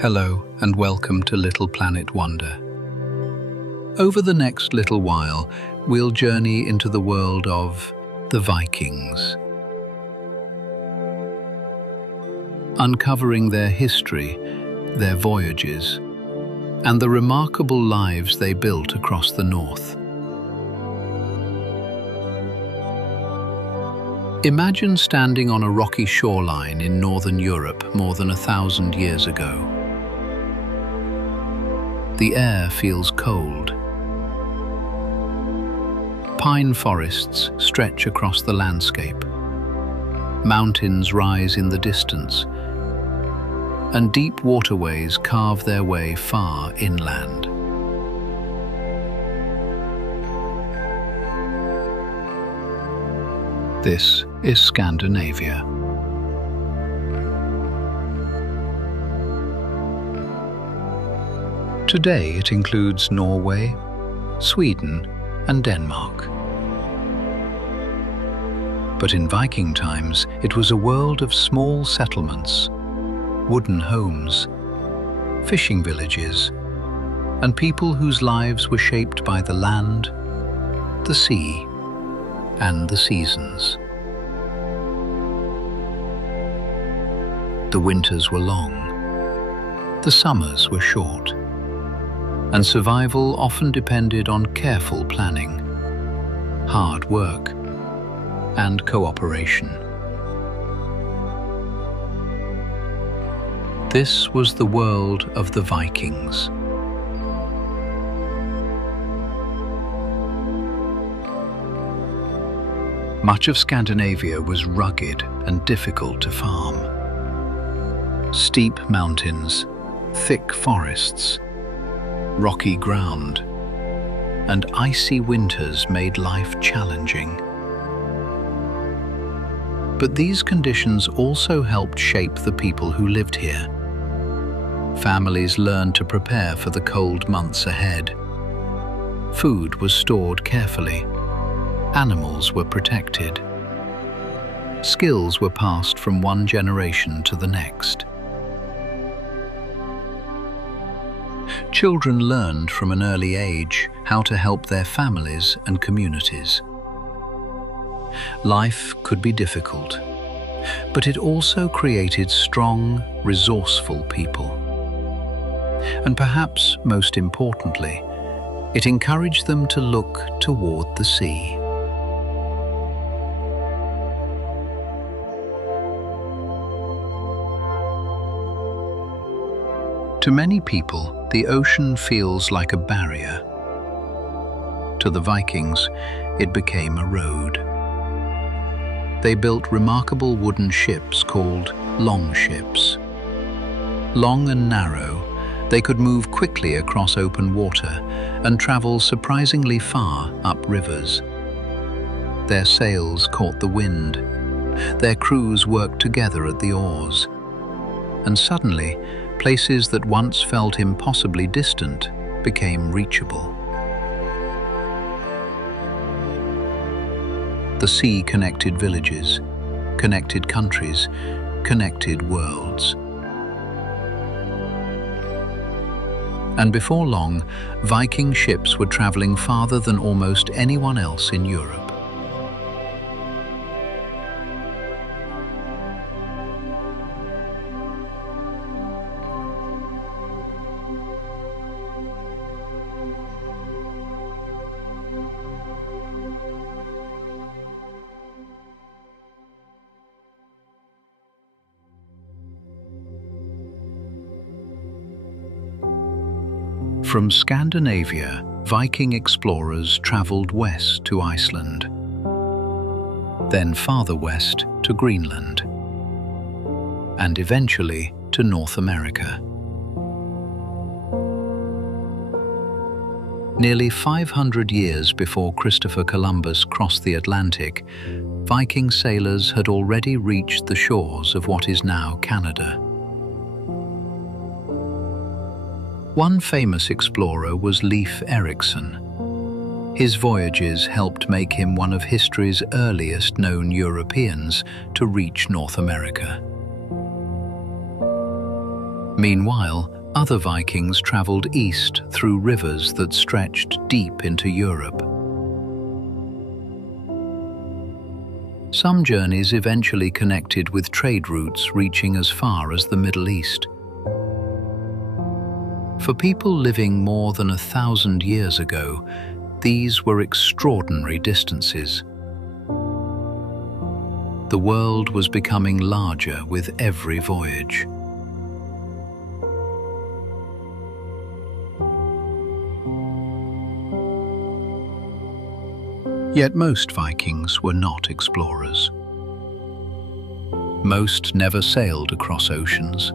Hello and welcome to Little Planet Wonder. Over the next little while, we'll journey into the world of the Vikings, uncovering their history, their voyages, and the remarkable lives they built across the north. Imagine standing on a rocky shoreline in northern Europe more than 1,000 years ago. The air feels cold. Pine forests stretch across the landscape. Mountains rise in the distance, and deep waterways carve their way far inland. This is Scandinavia. Today it includes Norway, Sweden, and Denmark. But in Viking times, it was a world of small settlements, wooden homes, fishing villages, and people whose lives were shaped by the land, the sea, and the seasons. The winters were long, the summers were short, and survival often depended on careful planning, hard work, and cooperation. This was the world of the Vikings. Much of Scandinavia was rugged and difficult to farm. Steep mountains, thick forests, rocky ground, and icy winters made life challenging. But these conditions also helped shape the people who lived here. Families learned to prepare for the cold months ahead. Food was stored carefully. Animals were protected. Skills were passed from one generation to the next. Children learned from an early age how to help their families and communities. Life could be difficult, but it also created strong, resourceful people. And perhaps most importantly, it encouraged them to look toward the sea. To many people, the ocean feels like a barrier. To the Vikings, it became a road. They built remarkable wooden ships called longships. Long and narrow, they could move quickly across open water and travel surprisingly far up rivers. Their sails caught the wind. Their crews worked together at the oars. And suddenly, places that once felt impossibly distant became reachable. The sea connected villages, connected countries, connected worlds. And before long, Viking ships were traveling farther than almost anyone else in Europe. From Scandinavia, Viking explorers traveled west to Iceland, then farther west to Greenland, and eventually to North America. Nearly 500 years before Christopher Columbus crossed the Atlantic, Viking sailors had already reached the shores of what is now Canada. One famous explorer was Leif Erikson. His voyages helped make him one of history's earliest known Europeans to reach North America. Meanwhile, other Vikings traveled east through rivers that stretched deep into Europe. Some journeys eventually connected with trade routes reaching as far as the Middle East. For people living more than 1,000 years ago, these were extraordinary distances. The world was becoming larger with every voyage. Yet most Vikings were not explorers. Most never sailed across oceans.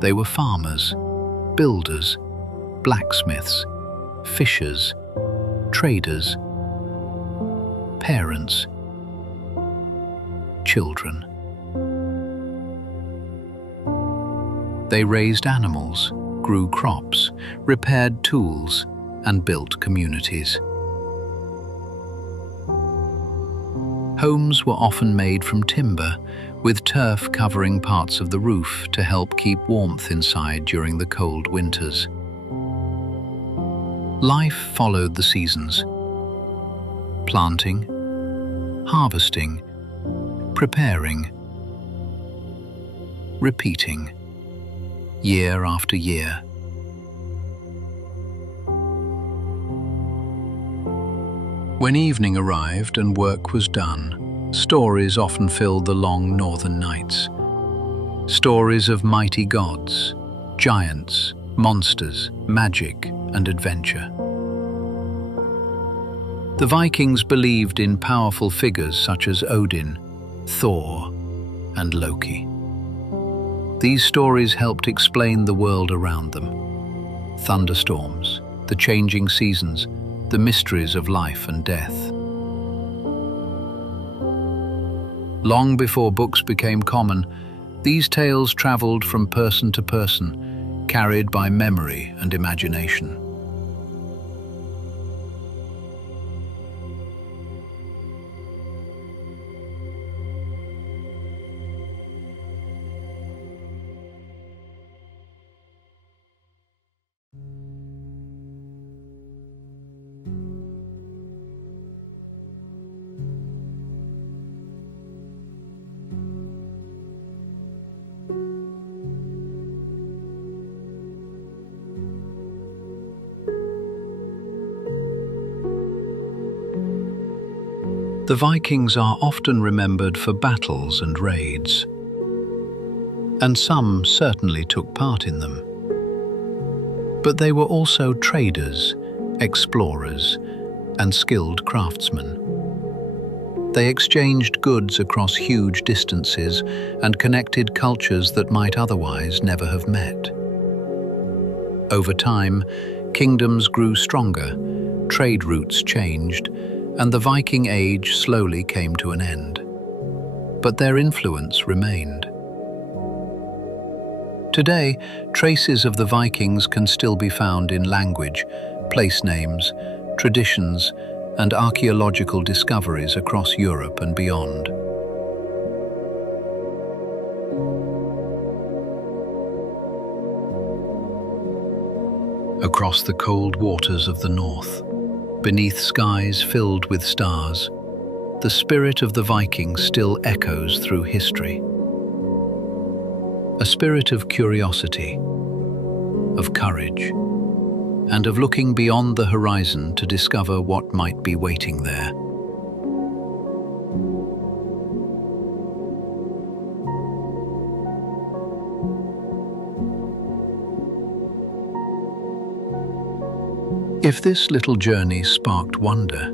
They were farmers, builders, blacksmiths, fishers, traders, parents, children. They raised animals, grew crops, repaired tools, and built communities. Homes were often made from timber, with turf covering parts of the roof to help keep warmth inside during the cold winters. Life followed the seasons. Planting, harvesting, preparing, repeating, year after year. When evening arrived and work was done, stories often filled the long northern nights. Stories of mighty gods, giants, monsters, magic, and adventure. The Vikings believed in powerful figures such as Odin, Thor, and Loki. These stories helped explain the world around them. Thunderstorms, the changing seasons, the mysteries of life and death. Long before books became common, these tales traveled from person to person, carried by memory and imagination. The Vikings are often remembered for battles and raids, and some certainly took part in them. But they were also traders, explorers, and skilled craftsmen. They exchanged goods across huge distances and connected cultures that might otherwise never have met. Over time, kingdoms grew stronger, trade routes changed, and the Viking Age slowly came to an end. But their influence remained. Today, traces of the Vikings can still be found in language, place names, traditions, and archaeological discoveries across Europe and beyond. Across the cold waters of the north, beneath skies filled with stars, the spirit of the Vikings still echoes through history. A spirit of curiosity, of courage, and of looking beyond the horizon to discover what might be waiting there. If this little journey sparked wonder,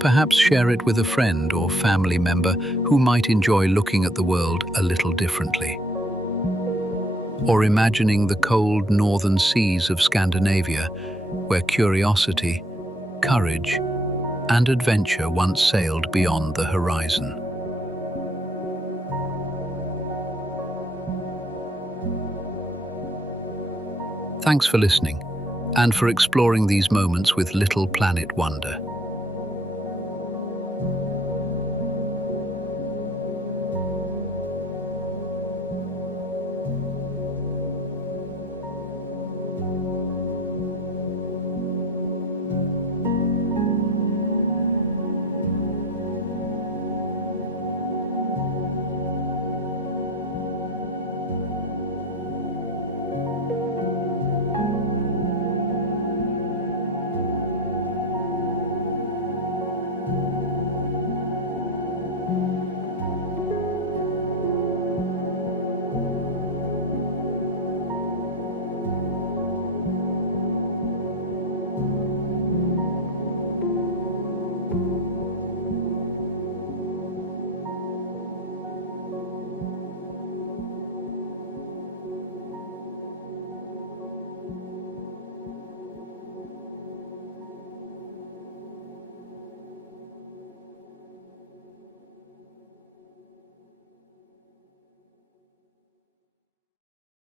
perhaps share it with a friend or family member who might enjoy looking at the world a little differently. Or imagining the cold northern seas of Scandinavia, where curiosity, courage, and adventure once sailed beyond the horizon. Thanks for listening, and for exploring these moments with Little Planet Wonder.